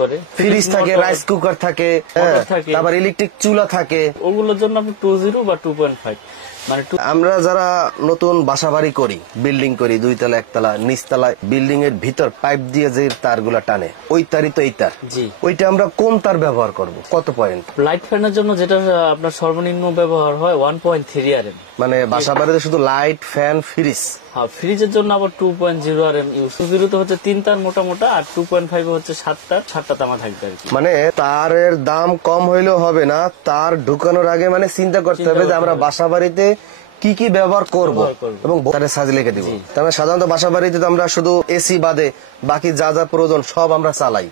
করে। ফ্রিজ থাকে, rice cooker থাকে, তারপর ইলেকট্রিক চুলা থাকে, ওগুলোর জন্য আপনি 20 বা 2.5 মানে আমরা যারা নতুন বাসা বাড়ি করি, বিল্ডিং করি, 2 তলা 1 তলা, নিচতলায় বিল্ডিং এর ভিতর পাইপ দিয়ে যে তারগুলা টানে, ওই তারই তো এই তার। জি, ওইটা আমরা কোন তার ব্যবহার করব, কত পয়েন্ট? লাইট ফ্যানের জন্য যেটা আপনার সর্বনিম্ন ব্যবহার হয় 1.3 আরএম, মানে বাসা বাড়িতে শুধু লাইট, ফ্যান, ফ্রিজ। হ্যাঁ, ফ্রিজের জন্য আবার 2.0 আরএম ইউজ। 2.0 তো হচ্ছে 3 তার মোটা মোটা, আর 2.5 হচ্ছে 7 তামা থাকবে আর কি। মানে তারের দাম কম হইলেও হবে না, তার ঢুকানোর আগে মানে চিন্তা করতে হবে যে আমরা বাসা বাড়িতে কি কি ব্যবহার করব এবং তারের সাইজ লিখে দিব। তার মানে সাধারণত বাসা বাড়িতে তো আমরা শুধু এসি বাদে বাকি যা যা প্রয়োজন সব আমরা চালাই।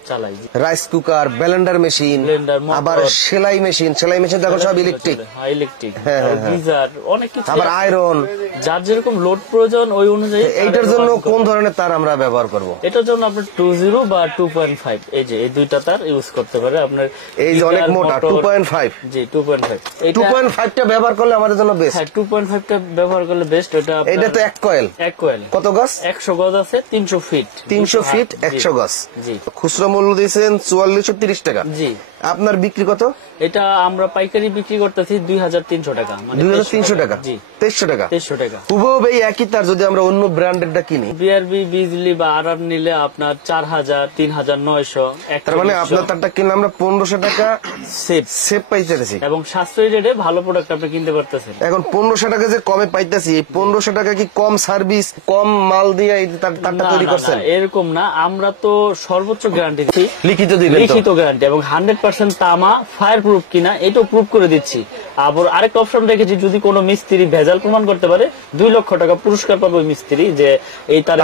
রাইস কুকার, ব্লেন্ডার মেশিন, আবার সেলাই মেশিন তো এখন সব ইলেকট্রিক, গিজার, অনেক কিছু, আবার আয়রন, যার যেরকম লোড প্রয়োজন ওই অনুযায়ী। এইটার জন্য কোন ধরনের তার আমরা ব্যবহার করব? এটার জন্য আপনার 20 বা 2.5, এই যে এই দুইটা তার ইউজ করতে পারে আপনার। এই যে অনেক মোটা 2.5, জি 2.5, এই 2.5 টা ব্যবহার করলে আমাদের জন্য বেস্ট। হ্যাঁ, 2.5 টা ব্যবহার করলে বেস্ট। এটা তো এক কয়েল কত গজ? 100 গজ আছে, 300 ফিট। 300 ফিট 100 গজ। জি, খুচরা মূল্য দিয়েছেন 4430 টাকা। জি, আপনার বিক্রি কত? এটা আমরা পাইকারি বিক্রি করতেছি 2300 টাকা, মানে 2300 টাকা, 2300 টাকা, 2300 টাকা। হুবহু এই একই তার যদি আমরা অন্য ব্র্যান্ডেরটা কিনি, বিআরবি, বিজলি বা আরআর নিলে আপনার 4000, 3900। তার মানে আপনার তারটা কিনলে আমরা 1500 টাকা সেভ পাইতেছি এবং সাশ্রয়ী রেটে ভালো প্রোডাক্ট আপনি কিনতে পারতেছেন। এখন 1500 টাকা যে কমে পাইতেছি, এই 1500 টাকা কি কম সার্ভিস, কম মাল দিয়ে এই তারটা তৈরি করছেন? এরকম না, আমরা তো সর্বোচ্চ গ্যারান্টি দিচ্ছি, লিখিত গ্যারান্টি, এবং 100% তামা ফায়ার প্রুফ কিনা এটাও প্রুফ করে দিচ্ছি। আবার আরেকটা অপশন রেখেছি, যদি কোনো মিস্ত্রি ভেজাল প্রমাণ করতে পারে 2 লক্ষ টাকা পুরস্কার পাবে ওই মিস্ত্রি, যে এই তার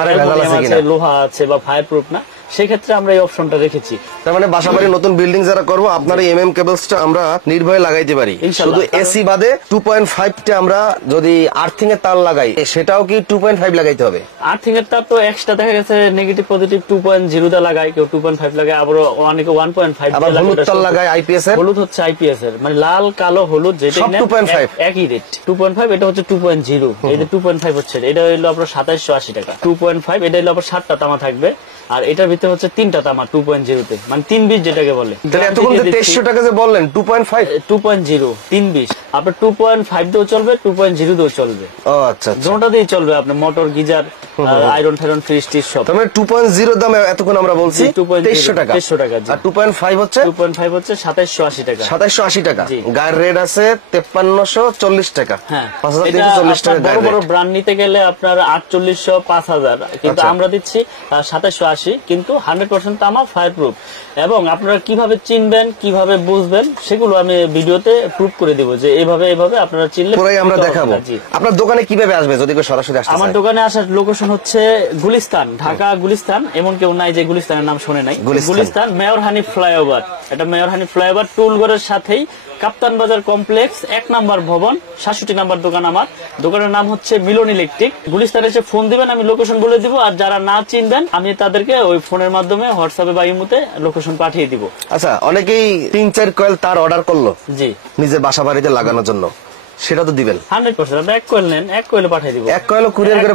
লোহা আছে বা ফায়ার প্রুফ না, সেক্ষেত্রে আমরা এই অপশনটা রেখেছি। তার মানে বাসাবাড়ি নতুন বিল্ডিং যারা করবো, আপনার এই এমএম কেবলসটা আমরা নির্ভয়ে লাগাইতে পারি। শুধু এসি বাদে 2.5 টা আমরা যদি আর্থিং এর তার লাগাই, সেটাও কি 2.5 লাগাইতে হবে? আর্থিং এর তার তো এক্সট্রা দেখা গেছে নেগেটিভ পজিটিভ 2.0 দা লাগায়, কেউ 2.5 লাগায়, আবার অনেকে 1.5 আবার হলুদ তার লাগায়। আইপিএস এর হলুদ হচ্ছে আইপিএস এর, মানে লাল কালো হলুদ যেটা 2.5 একই রেট। 2.5 এটা হচ্ছে 2.0, এই যে 2.5 হচ্ছে এটা হলো আপনার 2780 টাকা। 2.5 এটা হলো আপনার 7টা তামা থাকবে, আর এটার ভিতরে হচ্ছে 3টা তামা 2.0 তে, মানে 320 যেটাকে বলে। তাহলে এতক্ষণ 2300 টাকা যে বললেন 2.5 320 আপনার 2.5 দিয়েও চলবে, 2.0 দিয়েও চলবে। ও আচ্ছা, দুটোটা দিয়ে চলবে, আপনার মোটর, গিজার, আয়রন ঠায়রন, ফ্রিজ টিজ সব। তার মানে 2.0 দাম এতক্ষণ আমরা বলছি 2300 টাকা, 2300 টাকা। আর 2.5 হচ্ছে 2780 টাকা। 2780 টাকা। গায়ের রেট আছে 5340 টাকা। হ্যাঁ, 5340 টাকা। বড় বড় ব্র্যান্ড নিতে গেলে আপনার 4800, 5000, কিন্তু আমরা দিচ্ছি 2780, কিন্তু 100% তামা ফায়ার প্রুফ। এবং আপনারা কিভাবে চিনবেন, কিভাবে বুঝবেন, সেগুলো আমি ভিডিওতে প্রুফ করে দিব, যে এভাবে এভাবে আপনারা চিনলে পুরোই আমরা দেখাবো। আপনার দোকানে কিভাবে আসবে যদি কেউ সরাসরি আসতে চায়? আমার দোকানে আসার লোকেশন হচ্ছে গুলিস্তান, ঢাকা গুলিস্তান। এমন কেউ নাই যে গুলিস্তানের নাম শুনে নাই। গুলিস্তান মেয়র হানিফ ফ্লাইওভার, এটা মেয়র হানিফ ফ্লাইওভার টুলঘরের সাথেই কাপ্তান বাজার কমপ্লেক্স 1 নম্বর ভবন, 67 নম্বর দোকান আমার। দোকানের নাম হচ্ছে মিলন ইলেকট্রিক। গুলিস্তানে এসে ফোন দিবেন, আমি লোকেশন বলে দিব। আর যারা না চিনবেন, আমি তাদেরকে ওই ফোনের মাধ্যমে হোয়াটসঅ্যাপে বা ইমোতে লোকেশন পাঠিয়ে দিব। আচ্ছা, অনেকেই 3-4 কয়েল তার অর্ডার করলো, জি, নিজের বাসা বাড়িতে লাগানোর জন্য, সেটা তো দিবেন 100%। আপনি 1 কয়েল নেন, 1 কয়েলে পাঠিয়ে দিব, 1 কয়েল কুরিয়ার করে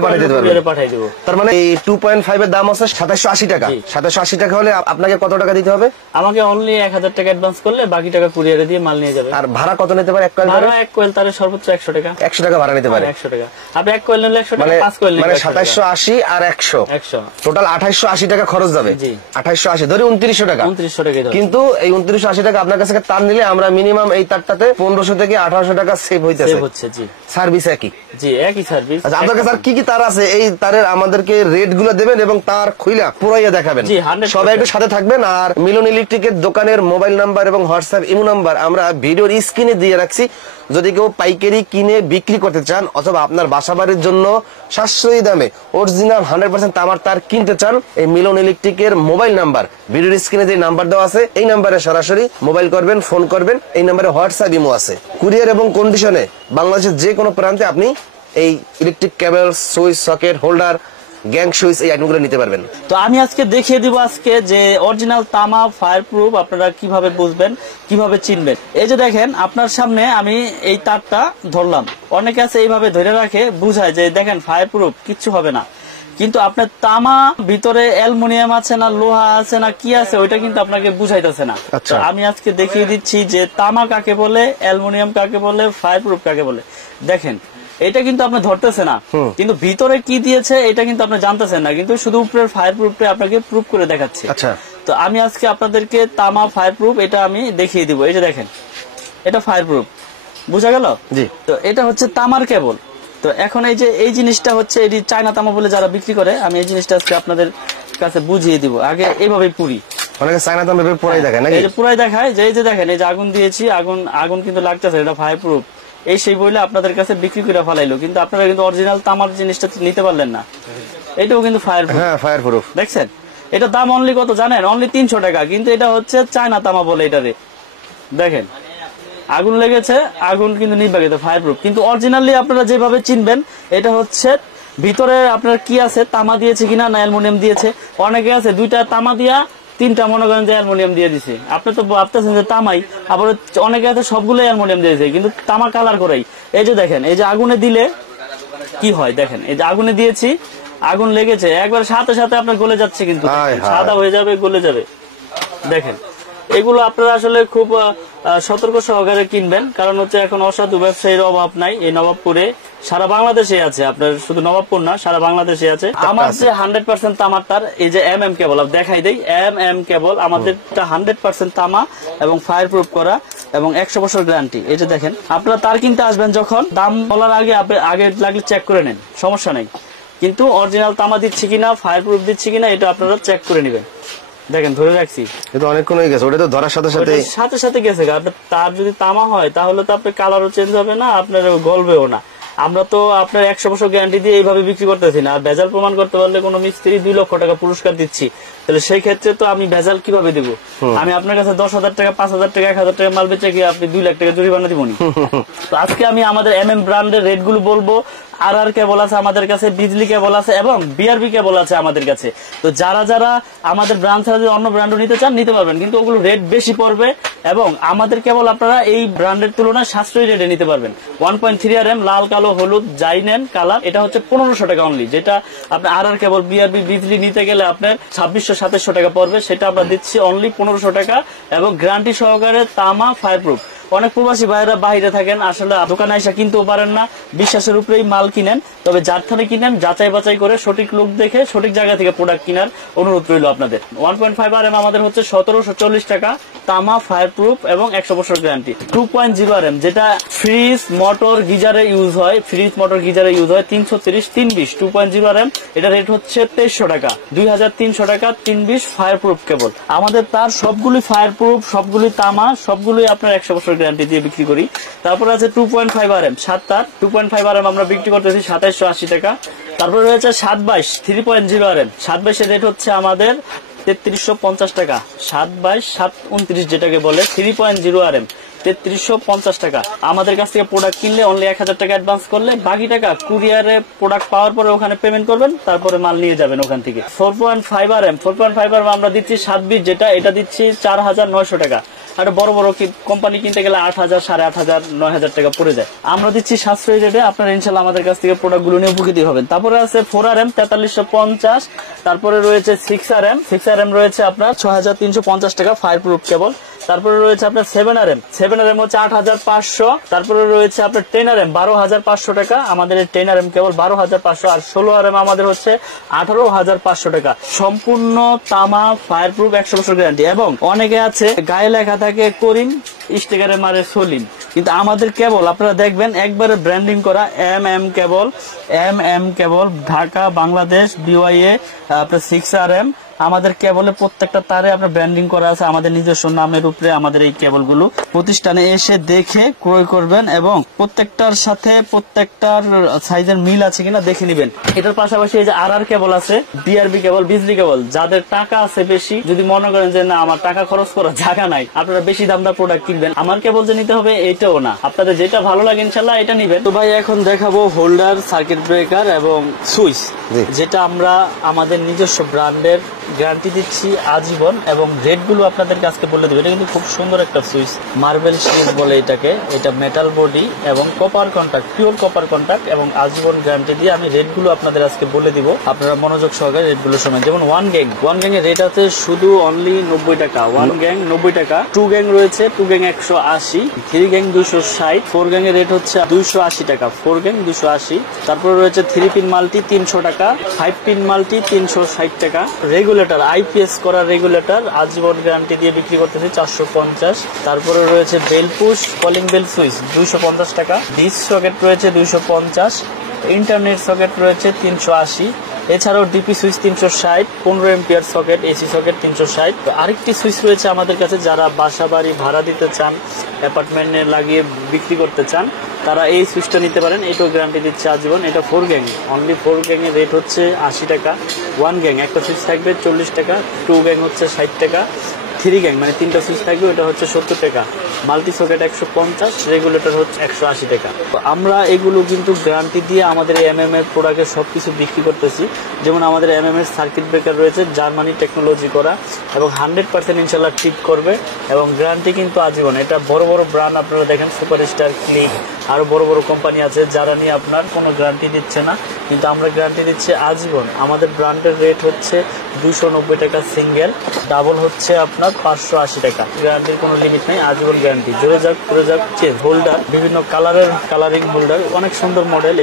পাঠিয়ে দিব। তার মানে এই 2.5 এর দাম আছে 2780 টাকা। 2780 টাকা হলে আপনাকে কত টাকা দিতে হবে? আমাকে অনলি 1000 টাকা অ্যাডভান্স করলে বাকি টাকা কুরিয়ারে দিয়ে মাল নিয়ে যাবে। আর ভাড়া কত নিতে পারে 1 কয়েল? ভাড়া 1 কয়েল তারে সর্বোচ্চ 100 টাকা। 100 টাকা ভাড়া নিতে পারে। 100 টাকা। আপনি 1 কয়েল নিলে 100 টাকা, 5 কয়েল নিলে মানে 2780 আর 100 টোটাল 2880 টাকা খরচ যাবে। 2880 ধরে 2900 টাকা। 2900 টাকা। কিন্তু এই 2980 টাকা আপনার কাছে তার নিলে আমরা মিনিমাম এই তারটাতে 1500 থেকে 1800 টাকা সেভ হচ্ছে। জি, সার্ভিস একই। জি, একই সার্ভিস। আচ্ছা, আপনার কাছে আর কি কি তার আছে? এই তারের আমাদেরকে রেট গুলো দেবেন এবং তার খুইলা পুরাইয়া দেখাবেন। সবাই একটু সাথে থাকবেন। আর মিলন ইলেকট্রিকের দোকানের মোবাইল নাম্বার এবং হোয়াটসঅ্যাপ ইমো নাম্বার আমরা ভিডিওর স্ক্রিনে দিয়ে রাখছি। যদি কেউ পাইকারি কিনে বিক্রি করতে চান অথবা আপনার বাসাবাড়ির জন্য সাশ্রয়ী দামে অরিজিনাল 100% তামার তার কিনতে চান, এই মিলন ইলেকট্রিকের মোবাইল নাম্বার ভিডিওর স্ক্রিনে যে নাম্বার দেওয়া আছে, এই নাম্বারে সরাসরি মোবাইল করবেন, ফোন করবেন। এই নাম্বারে হোয়াটসঅ্যাপ ইমো আছে। কুরিয়ার এবং কন্ডিশনে বাংলাদেশের যে কোনো প্রান্তে আপনি এই electric cable, switch, socket, holder, gang switch এই আইটেমগুলো নিতে পারবেন। তো আমি আজকে দেখিয়ে দিব যে অরিজিনাল তামা ফায়ার প্রুফ আপনারা কিভাবে বুঝবেন, কিভাবে চিনবেন। এই যে দেখেন, আপনার সামনে আমি এই তারটা ধরলাম। অনেকে আছে এইভাবে ধরে রাখে, বুঝায় যে দেখেন ফায়ার প্রুফ, কিচ্ছু হবে না। কিন্তু আপনার তামা ভিতরে অ্যালুমিনিয়াম আছে না লোহা আছে না কি আছে ওইটা কিন্তু আপনাকে বুঝাইতেছে না। আচ্ছা। আমি আজকে দেখিয়ে দিচ্ছি যে তামা কাকে বলে, অ্যালুমিনিয়াম কাকে বলে, ফায়ার প্রুফ কাকে বলে। দেখেন এটা কিন্তু আপনি ধরতেছে না, কিন্তু ভিতরে কি দিয়েছে এটা কিন্তু আপনি জানতেছেন না, কিন্তু শুধু উপরের ফায়ার প্রুফটা আপনাকে প্রুফ করে দেখাচ্ছে। আচ্ছা, তো আমি আজকে আপনাদেরকে তামা ফায়ার প্রুফ এটা আমি দেখিয়ে দিব। এই যে দেখেন এটা ফায়ার প্রুফ, বুঝা গেল? জি। তো এটা হচ্ছে তামার কেবল। তো এখন এই যে এই জিনিসটা হচ্ছে এটি চায়না তামা বলে যারা বিক্রি করে, আমি এই জিনিসটা আজকে আপনাদের কাছে বুঝিয়ে দিব। আগে এইভাবে পুরি, অনেকে চায়না তামা পুরাই দেখায় নাকি? এই যে পুরাই দেখায় যে এই যে দেখেন এই যে আগুন দিয়েছি, আগুন কিন্তু লাগতেছে, এটা ফায়ার প্রুফ। এই সেই বইলে আপনাদের কাছে বিক্রি করে ফেলাইলো, কিন্তু আপনারা কিন্তু অরিজিনাল তামার জিনিসটা নিতে পারলেন না। এটাও কিন্তু ফায়ার প্রুফ। হ্যাঁ, ফায়ার প্রুফ। দেখছেন এটা দাম অনলি কত জানেন? অনলি 300 টাকা, কিন্তু এটা হচ্ছে চায়না তামা বলে এটারে। দেখেন আগুন লেগেছে, আগুন কিন্তু নিভে গেছে, ফায়ার প্রুফ। কিন্তু অরিজিনালি আপনারা যেভাবে চিনবেন এটা হচ্ছে ভিতরে আপনার কি আছে, তামা দিয়েছে কিনা না অ্যালুমিনিয়াম দিয়েছে। অনেকে আছে দুইটা তামা দিয়া তিনটা মনে করেন যে অ্যালুমিনিয়াম দিয়ে দিছে, আপনি তো ভাবতেছেন যে তামাই, আবার অনেকে আছে সবগুলো অ্যালুমিনিয়াম দিয়েছে কিন্তু তামা কালার করাই। এই যে দেখেন এই যে আগুনে দিলে কি হয়, দেখেন এই যে আগুনে দিয়েছি, আগুন লেগেছে, একবার সাথে সাথে আপনার গলে যাচ্ছে, কিন্তু সাদা হয়ে যাবে, গলে যাবে। দেখেন এগুলো আপনারা আসলে খুব সতর্ক সহকারে কিনবেন, কারণ হচ্ছে এখন অসাধু ব্যবসায়ীর অভাব নাই এই নবাবপুরে, সারা বাংলাদেশে আছে। আপনার শুধু নবাবপুর না, সারা বাংলাদেশে আছে। আমার যে 100% তামার তার, এই যে এম কেবল দেখাই দেই, এম কেবল আমাদের 100% তামা এবং ফায়ার প্রুফ করা এবং 100 বছর গ্যারান্টি। এই যে দেখেন আপনারা তার কিনতে আসবেন যখন, দাম বলার আগে আগে লাগলে চেক করে নেন, সমস্যা নেই, কিন্তু অরিজিনাল তামা দিচ্ছি কিনা, ফায়ার প্রুফ দিচ্ছি কিনা এটা আপনারা চেক করে নেবেন। দেখেন ধরে রাখছি, এটা অনেকক্ষণ হয়ে গেছে, ওটা তো ধরার সাথে সাথে গেছে। তার যদি তামা হয় তাহলে তো আপনার কালারও চেঞ্জ হবে না, আপনার গলবেও না। আমরা তো আপনার 100 বছর গ্যারান্টি দিয়ে এইভাবে বিক্রি করতেছি না। আর ভেজাল প্রমাণ করতে পারলে কোনো মিস্ত্রি 2 লক্ষ টাকা পুরস্কার দিচ্ছি, তাহলে সেই ক্ষেত্রে তো আমি ভেজাল কিভাবে দিব? আমি আপনার কাছে 10,000 টাকা, 5,000 টাকা, 1,000 টাকা মাল বেচে গিয়ে আপনি 2 লাখ টাকা জরিমানা দিবনি। তো আজকে আমি আমাদের ব্র্যান্ডের রেট গুলো বলবো। আর কেবল আছে আমাদের কাছে, বিজলি কেবল আছে এবং বিআরবি কেবল আছে আমাদের কাছে। তো যারা আমাদের ব্র্যান্ড ছাড়া যদি অন্য ব্র্যান্ডও নিতে চান নিতে পারবেন, কিন্তু ওগুলো রেট বেশি পড়বে এবং আমাদের কেবল আপনারা এই ব্র্যান্ডের তুলনায় সাশ্রয়ী রেটে নিতে পারবেন। 1.3 RM লাল, কালো, হলুদ যাই নেন কালার, এটা হচ্ছে 1500 টাকা অনলি। যেটা আপনার আর কেবল বিআরবি বিজলি নিতে গেলে আপনার 2600-2700 টাকা পড়বে, সেটা আমরা দিচ্ছি অনলি 1500 টাকা এবং গ্যারান্টি সহকারে তামা ফায়ার প্রুফ। অনেক প্রবাসী ভাইরা বাইরে থাকেন, আসলে দোকানে এসে কিনতেও পারেন না, বিশ্বাসের উপরেই মাল কিনেন। তবে যার থেকে কিনেন যাচাই বাছাই করে সঠিক লোক দেখে সঠিক জায়গা থেকে প্রোডাক্ট কেনার অনুরোধ রইল আপনাদের। 1.5 RM আমাদের হচ্ছে 1740 টাকা, তামা ফায়ার প্রুফ এবং 100 বছর গ্যারান্টি। 2.0 RM যেটা ফ্রিজ মোটর গিজারে ইউজ হয়, 330 320 2.0 RM, এটা রেট হচ্ছে 2300 টাকা, 2300 টাকা 320 ফায়ার প্রুফ কেবল। আমাদের তার সবগুলি ফায়ার প্রুফ, সবগুলি তামা, সবগুলি আপনার 100 বছর গ্যারান্টি দিয়ে বিক্রি করি। তারপর আছে 2.5 RM 7 তার, 2.5 RM আমরা বিক্রি করতেছি 2780 টাকা। তারপর রয়েছে 722 3.0 RM, 722 এর রেট হচ্ছে আমাদের 3350 টাকা, 722 729 যেটাকে বলে 3.0 RM 3350 টাকা। আমাদের কাছ থেকে প্রোডাক্ট কিনলে অনলি 1000 টাকা অ্যাডভান্স করলে বাকি টাকা কুরিয়ারে প্রোডাক্ট পাওয়ার পরে ওখানে পেমেন্ট করবেন, তারপরে মাল নিয়ে যাবেন ওখান থেকে। 4.5 RM আমরা দিচ্ছি 720, যেটা এটা দিচ্ছি 4900 টাকা। একটা বড় বড় কোম্পানি কিনতে গেলে 8000, 8500, 9000 টাকা পড়ে যায়। আমরা দিচ্ছি সাশ্রয়ী রেটে, আপনারা ইনশাল্লাহ আমাদের কাছ থেকে প্রোডাক্ট গুলো নিয়ে উপকৃত হবেন। তারপরে আছে 4 RM 4350, তারপরে রয়েছে 6 RM রয়েছে আপনার 6350 টাকা ফায়ার প্রুফ কেবল। তারপরে রয়েছে আপনার 7 RM হচ্ছে 8500, তারপরে রয়েছে আপনার 10 RM 12500 টাকা, আমাদের 10 RM কেবল 12500, আর 16 RM আমাদের হচ্ছে 18500 টাকা। সম্পূর্ণ তামা ফায়ার প্রুফ 100 বছর গ্যারান্টি। এবং অনেকে আছে গায়ে লেখা থাকে করিম, স্টিকারে মারে সলিম, কিন্তু আমাদের কেবল আপনারা দেখবেন একবারে ব্র্যান্ডিং করা M cable, Dhaka Bangladesh BYA আপনার 6 RM। আমাদের কেবলে প্রত্যেকটা তারে আপনার ব্র্যান্ডিং করা আছে আমাদের নিজস্ব নামের উপরে। আমাদের এই কেবল গুলো প্রতিষ্ঠানে এসে দেখে ক্রয় করবেন এবং প্রত্যেকটার সাথে প্রত্যেকটার সাইজের মিল আছে কিনা দেখে নিবেন। এটার পাশাপাশি এই যে আর কেবল আছে, বিআরবি কেবল, বিজলি কেবল। যাদের টাকা আছে বেশি, যদি মনে করেন যে না আমার টাকা খরচ করার জায়গা নাই, আপনারা বেশি দামদার প্রোডাক্ট কিনবেন, আমার কেবল যে নিতে হবে এটাও না, আপনাদের যেটা ভালো লাগে ইনশাল্লাহ এটা নিবেন। তো ভাই এখন দেখাবো হোল্ডার, সার্কিট ব্রেকার এবং সুইচ, যেটা আমরা আমাদের নিজস্ব ব্র্যান্ডের গ্যারান্টি দিচ্ছি আজীবন, এবং রেট গুলো আপনাদেরকে আজকে বলে দেবো। এটা কিন্তু খুব সুন্দর একটা সুইচ, মার্বেল সিরিজ বলে এটাকে। এটা মেটাল বডি এবং copper contact, pure copper contact, এবং আজীবন গ্যারান্টি দিয়ে আমি রেট গুলো আপনাদের আজকে বলে দিব। আপনারা মনোযোগ সহকারে রেট গুলো শোনেন। যেমন ওয়ান গ্যাং এর রেট আছে শুধু অনলি 90 টাকা, ওয়ান গ্যাং 90 টাকা। টু গ্যাং রয়েছে, two gang 180, three gang 260, four gang এর রেট হচ্ছে 280 টাকা, ফোর গ্যাং 280। তারপরে রয়েছে থ্রি পিন মাল্টি 300 টাকা, ফাইভ পিন মাল্টি 360 টাকা। রেগুলেটর, আইপিএস করা রেগুলেটর আজীবন গ্যারান্টি দিয়ে বিক্রি করতেছি 450। তারপরে রয়েছে bell push calling bell switch 250 টাকা। ডিস সকেট রয়েছে 250, ইন্টারনেট সকেট রয়েছে 380। এছাড়াও DP switch 360, 15 ampere socket, AC socket 360। তো আরেকটি সুইচ রয়েছে আমাদের কাছে, যারা বাসা বাড়ি ভাড়া দিতে চান, অ্যাপার্টমেন্টে লাগিয়ে বিক্রি করতে চান, তারা এই সুইচটা নিতে পারেন। এটাও গ্যারান্টি দিচ্ছে আজীবন। এটা four gang, only four gang এর রেট হচ্ছে 80 টাকা। ওয়ান গ্যাং একটা সুইচ থাকবে 40 টাকা, টু গ্যাং হচ্ছে 60 টাকা, থ্রি গ্যাং মানে তিনটা সুইচ থাকবে ওটা হচ্ছে 70 টাকা, মাল্টি সকেট 150, রেগুলেটর হচ্ছে 180 টাকা। তো আমরা এগুলো কিন্তু গ্যারান্টি দিয়ে আমাদের এমএম এর প্রোডাক্টের সবকিছু বিক্রি করতেছি। যেমন আমাদের এমএম এর সার্কিট ব্রেকার রয়েছে জার্মানি টেকনোলজি করা, এবং 100% ইনশাল্লাহ ঠিক করবে, এবং গ্যারান্টি কিন্তু আজীবন। এটা বড় বড় ব্র্যান্ড আপনারা দেখেন, সুপারস্টার, ক্লিক, আরো বড় বড় কোম্পানি আছে যারা নিয়ে আপনার কোনো গ্যারান্টি দিচ্ছে না, কিন্তু আমরা গ্যারান্টি দিচ্ছি আজীবন। আমাদের ব্র্যান্ডের রেট হচ্ছে 290 টাকা সিঙ্গেল, ডাবল হচ্ছে আপনার 580 টাকা। গ্যারান্টির কোনো লিমিট নেই, আজীবন গ্যারান্টি। জোরে যাক পুরো যাক চেঞ্জ। হোল্ডার বিভিন্ন কালারের, কালারিং হোল্ডার, অনেক সুন্দর মডেল।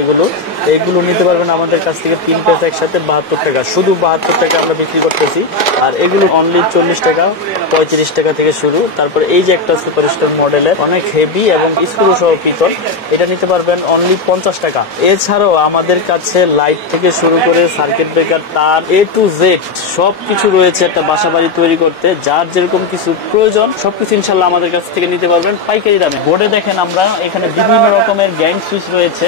এগুলো নিতে পারবেন আমাদের কাছ থেকে 3 পিস একসাথে 72 টাকা, শুধু 72 টাকা আমরা বিক্রি করতেছি। আর এগুলো অনলি 40 টাকা, 35 টাকা থেকে শুরু। তারপর এই যে একটা সুপারস্টার মডেলের অনেক হেভি এবং স্ক্রু সহ পিতল, এটা নিতে পারবেন অনলি 50 টাকা। এছাড়াও আমাদের কাছে লাইট থেকে শুরু করে সার্কিট ব্রেকার, তার এ টু জেড সবকিছু রয়েছে একটা বাসা বাড়ি তৈরি করতে। যার যেরকম কিছু প্রয়োজন সবকিছু ইনশাল্লাহ আমাদের কাছ থেকে নিতে পারবেন পাইকারি দামে। বোর্ডে দেখেন আমরা এখানে বিভিন্ন রকমের গ্যাং সুইচ রয়েছে।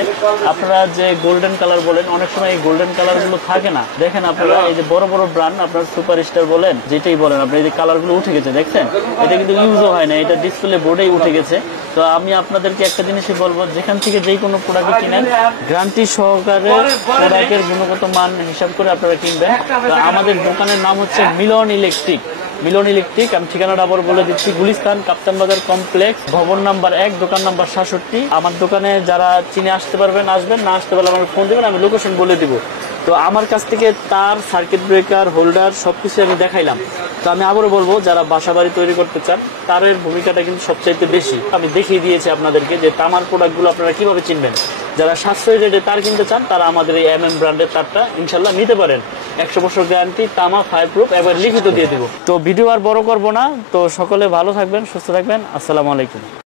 আপনারা যে গোল্ডেন কালার বলেন, অনেক সময় এই গোল্ডেন কালার গুলো থাকে না। দেখেন আপনারা এই যে বড় বড় ব্র্যান্ড, আপনার সুপারস্টার বলেন, যেটাই বলেন, আপনি এই যে কালার গুলো উঠে গেছে দেখছেন, এটা কিন্তু ইউজও হয় না, এটা ডিসপ্লে বোর্ডেই উঠে গেছে। তো আমি আপনাদেরকে একটা জিনিসই বলবো, যেখান থেকে যেই কোনো প্রোডাক্ট কিনেন গ্যারান্টি সহকারে প্রোডাক্টের গুণগত মান হিসাব করে আপনারা কিনবেন। তো আমাদের দোকানের নাম হচ্ছে মিলন ইলেকট্রিক। মিলন ইলেকট্রিক, আমি ঠিকানাটা আবার বলে দিচ্ছি, গুলিস্তান কাপ্তান বাজার কমপ্লেক্স, ভবন নাম্বার 1, দোকান নাম্বার 67। আমার দোকানে যারা চিনে আসতে পারবেন আসবেন, না আসতে পারলে আমাকে ফোন দেবেন, আমি লোকেশন বলে দিব। তো আমার কাছ থেকে তার, সার্কিট ব্রেকার, হোল্ডার সবকিছু আমি দেখাইলাম। তো আমি আবারও বলবো, যারা বাসা বাড়ি তৈরি করতে চান, তারের ভূমিকাটা কিন্তু সবচাইতে বেশি। আমি দেখিয়ে দিয়েছি আপনাদেরকে যে তামার প্রোডাক্টগুলো আপনারা কিভাবে চিনবেন। যারা সাশ্রয়ী রেটে তার কিনতে চান, তারা আমাদের এই এমএম ব্র্যান্ডের তারটা ইনশাল্লাহ নিতে পারেন। 100 বছর গ্যারান্টি, তামা, ফায়ার প্রুফ, এবার লিখিত দিয়ে দিব। তো ভিডিও আর বড় করবো না। তো সকলে ভালো থাকবেন, সুস্থ থাকবেন। আসসালামু আলাইকুম।